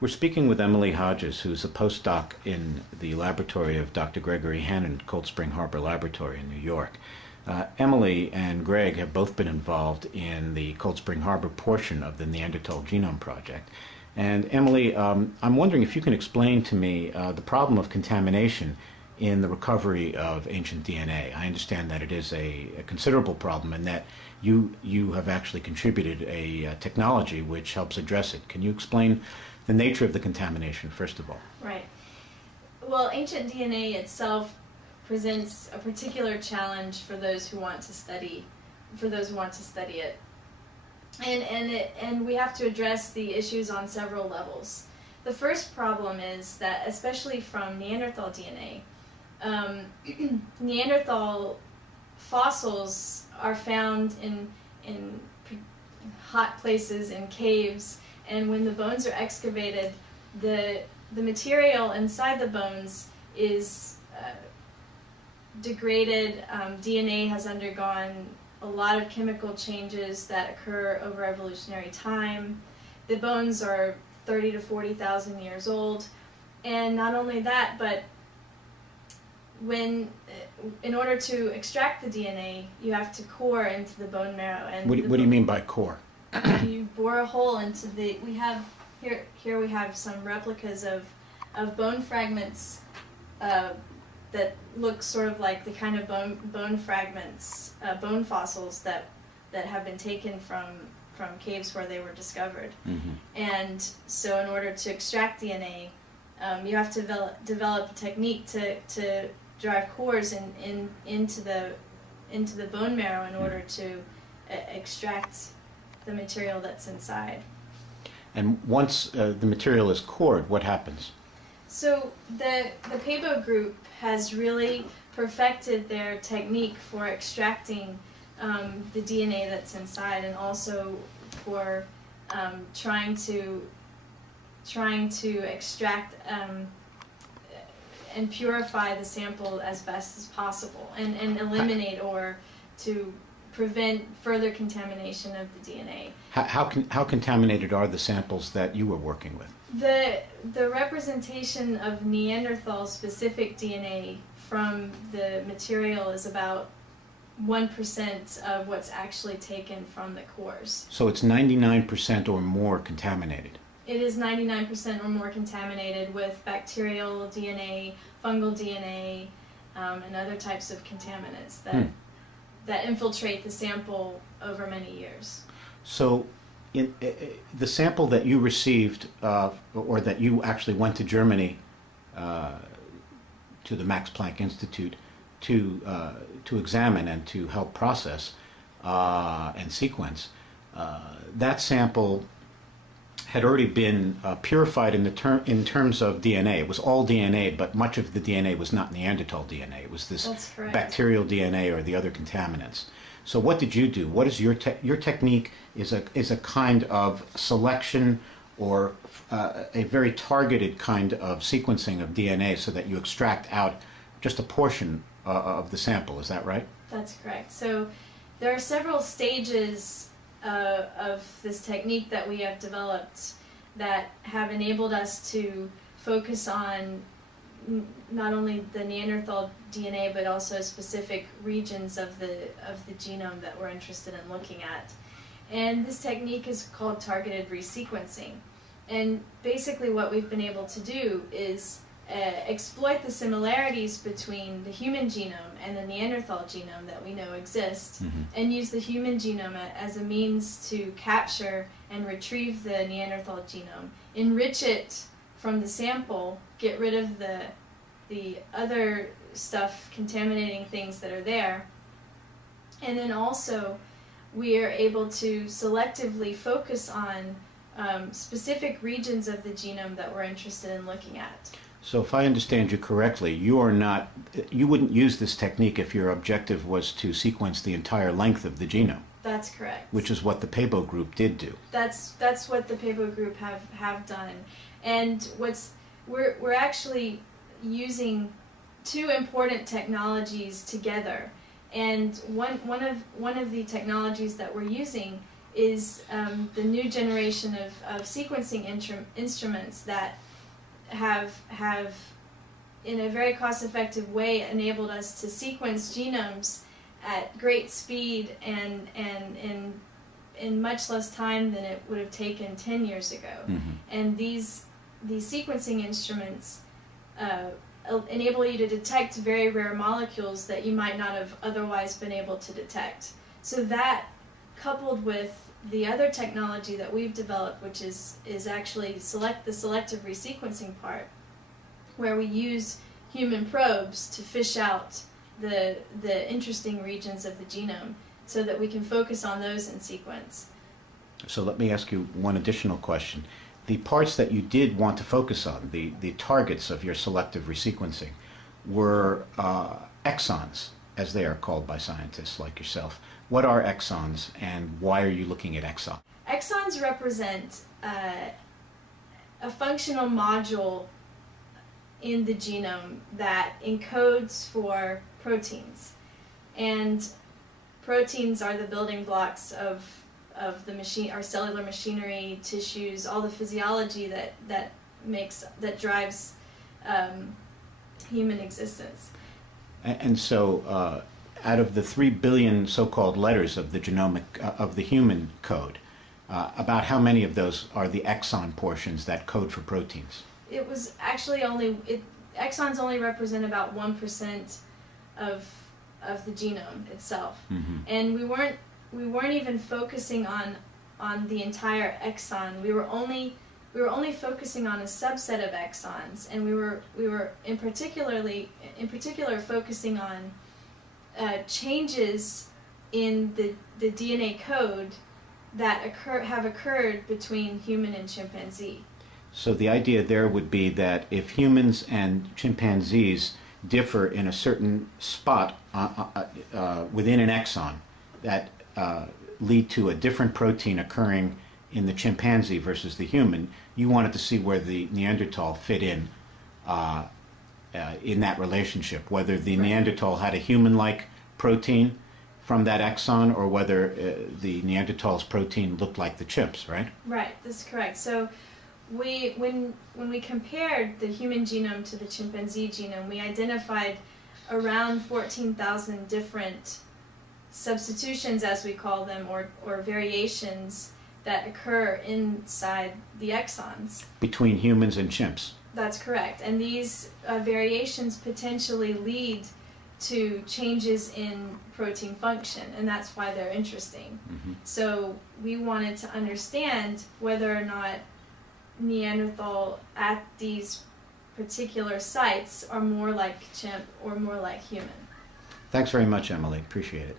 We're speaking with Emily Hodges, who's a postdoc in the laboratory of Dr. Gregory Hannon at Cold Spring Harbor Laboratory in New York. Emily and Greg have both been involved in the Cold Spring Harbor portion of the Neandertal Genome Project. And Emily, I'm wondering if you can explain to me the problem of contamination in the recovery of ancient DNA. I understand that it is a considerable problem and that you have actually contributed a technology which helps address it. Can you explain the nature of the contamination, first of all? Right. Well, ancient DNA itself presents a particular challenge for those who want to study, it. And we have to address the issues on several levels. The first problem is that, especially from Neanderthal DNA, Neanderthal fossils are found in hot places, in caves, and when the bones are excavated, the material inside the bones is degraded. DNA has undergone a lot of chemical changes that occur over evolutionary time. The bones are 30 to 40,000 years old, and not only that, but in order to extract the DNA, you have to core into the bone marrow. And what do you mean by core? You bore a hole into the. We have here we have some replicas of bone fragments that look sort of like the kind of bone fragments, bone fossils that have been taken from caves where they were discovered. Mm-hmm. And so, in order to extract DNA, you have to develop a technique to drive cores into the bone marrow in order to extract the material that's inside. And once the material is cored, what happens? So the PABO group has really perfected their technique for extracting the DNA that's inside, and also for trying to extract and purify the sample as best as possible, and eliminate or to prevent further contamination of the DNA. How contaminated are the samples that you were working with? The representation of Neanderthal specific DNA from the material is about 1% of what's actually taken from the cores. So it's 99% or more contaminated. It is 99% or more contaminated with bacterial DNA, fungal DNA, and other types of contaminants that infiltrate the sample over many years. So in the sample that you received, or that you actually went to Germany, to the Max Planck Institute to examine and to help process and sequence, that sample had already been purified in terms of DNA. It was all DNA, but much of the DNA was not Neanderthal DNA. It was this bacterial DNA or the other contaminants. So what did you do? What is your technique? Is a kind of selection or a very targeted kind of sequencing of DNA so that you extract out just a portion of the sample. Is that right? That's correct. So there are several stages of this technique that we have developed that have enabled us to focus on not only the Neanderthal DNA, but also specific regions of the genome that we're interested in looking at. And this technique is called targeted resequencing. And basically what we've been able to do is exploit the similarities between the human genome and the Neanderthal genome that we know exist, Mm-hmm. and use the human genome as a means to capture and retrieve the Neanderthal genome, enrich it from the sample, get rid of the other stuff, contaminating things that are there, and then also we are able to selectively focus on specific regions of the genome that we're interested in looking at. So if I understand you correctly, you wouldn't use this technique if your objective was to sequence the entire length of the genome. That's correct. Which is what the PABO group did do. That's what the PABO group have done. And we're actually using two important technologies together. And one of the technologies that we're using is the new generation of sequencing instruments that have in a very cost-effective way enabled us to sequence genomes at great speed and in much less time than it would have taken 10 years ago. Mm-hmm. And these sequencing instruments enable you to detect very rare molecules that you might not have otherwise been able to detect. So that, coupled with the other technology that we've developed, which is actually the selective resequencing part, where we use human probes to fish out the interesting regions of the genome so that we can focus on those in sequence. So let me ask you one additional question. The parts that you did want to focus on, the targets of your selective resequencing, were exons, as they are called by scientists like yourself. What are exons, and why are you looking at exons? Exons represent a functional module in the genome that encodes for proteins. And proteins are the building blocks of the machine, our cellular machinery, tissues, all the physiology that drives human existence. And so, out of the 3 billion so-called letters of the genomic of the human code, about how many of those are the exon portions that code for proteins? It was actually exons only represent about 1% of the genome itself. Mm-hmm. And we weren't even focusing on the entire exon. We were only focusing on a subset of exons, and we were in particular focusing on changes in the DNA code that have occurred between human and chimpanzee. So the idea there would be that if humans and chimpanzees differ in a certain spot within an exon that lead to a different protein occurring in the chimpanzee versus the human, you wanted to see where the Neanderthal fit in that relationship, whether the Right. Neanderthal had a human-like protein from that exon or whether the Neanderthal's protein looked like the chimps, right? Right, that's correct. So when we compared the human genome to the chimpanzee genome, we identified around 14,000 different substitutions, as we call them, or variations that occur inside the exons. Between humans and chimps. That's correct. And these variations potentially lead to changes in protein function, and that's why they're interesting. Mm-hmm. So we wanted to understand whether or not Neanderthal at these particular sites are more like chimp or more like human. Thanks very much, Emily. Appreciate it.